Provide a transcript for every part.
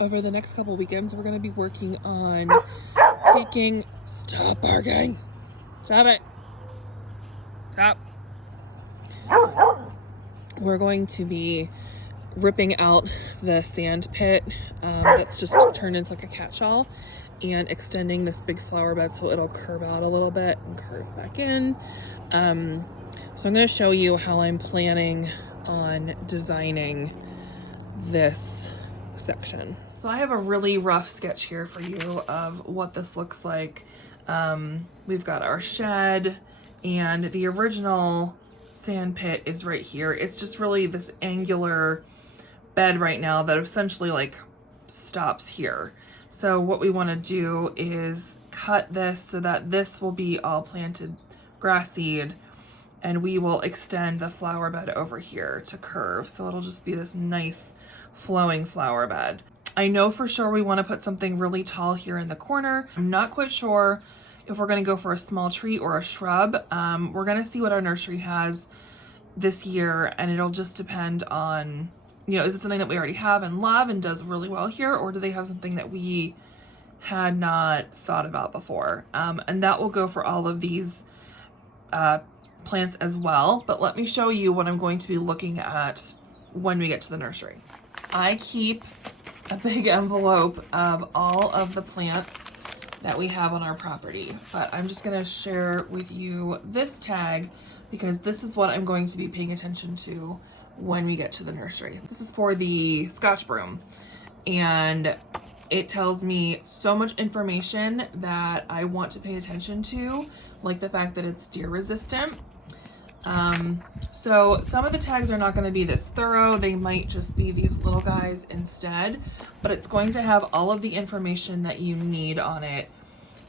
over the next couple weekends, we're going to be working on taking, stop barking, stop it, stop. We're going to be ripping out the sand pit that's just turned into like a catch-all and extending this big flower bed so it'll curve out a little bit and curve back in. So I'm going to show you how I'm planning on designing this section. So I have a really rough sketch here for you of what this looks like. We've got our shed, and the original sand pit is right here. It's just really this angular bed right now that essentially like stops here. So what we want to do is cut this so that this will be all planted grass seed, and we will extend the flower bed over here to curve. So it'll just be this nice flowing flower bed. I know for sure we want to put something really tall here in the corner. I'm not quite sure if we're going to go for a small tree or a shrub. We're going to see what our nursery has this year, and it'll just depend on, you know, is it something that we already have and love and does really well here, or do they have something that we had not thought about before? And that will go for all of these plants as well. But let me show you what I'm going to be looking at when we get to the nursery. I keep a big envelope of all of the plants that we have on our property, but I'm just going to share with you this tag because this is what I'm going to be paying attention to when we get to the nursery. This is for the Scotch broom, and it tells me so much information that I want to pay attention to, like the fact that it's deer resistant. So some of the tags are not going to be this thorough. They might just be these little guys instead, but it's going to have all of the information that you need on it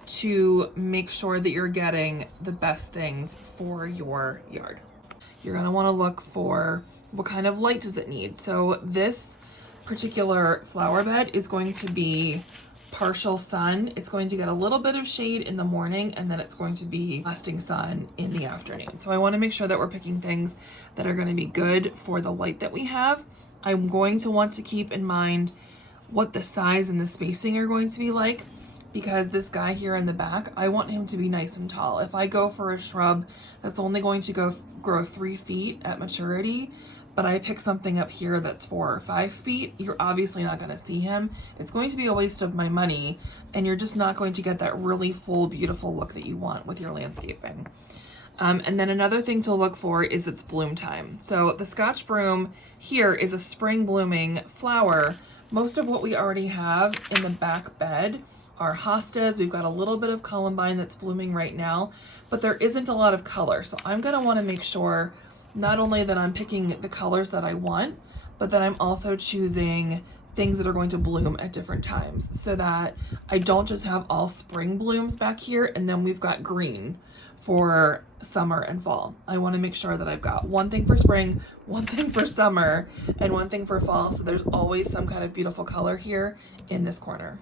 to make sure that you're getting the best things for your yard. You're going to want to look for what kind of light does it need. So this particular flower bed is going to be partial sun. It's going to get a little bit of shade in the morning, and then it's going to be lasting sun in the afternoon. So I want to make sure that we're picking things that are going to be good for the light that we have. I'm going to want to keep in mind what the size and the spacing are going to be like, because this guy here in the back, I want him to be nice and tall. If I go for a shrub that's only going to grow 3 feet at maturity, but I pick something up here that's 4 or 5 feet, you're obviously not going to see him. It's going to be a waste of my money, and you're just not going to get that really full, beautiful look that you want with your landscaping. And then another thing to look for is its bloom time. So the Scotch broom here is a spring blooming flower. Most of what we already have in the back bed are hostas. We've got a little bit of columbine that's blooming right now, but there isn't a lot of color. So I'm going to want to make sure not only that I'm picking the colors that I want, but that I'm also choosing things that are going to bloom at different times, so that I don't just have all spring blooms back here and then we've got green for summer and fall. I want to make sure that I've got one thing for spring, one thing for summer, and one thing for fall, so there's always some kind of beautiful color here in this corner.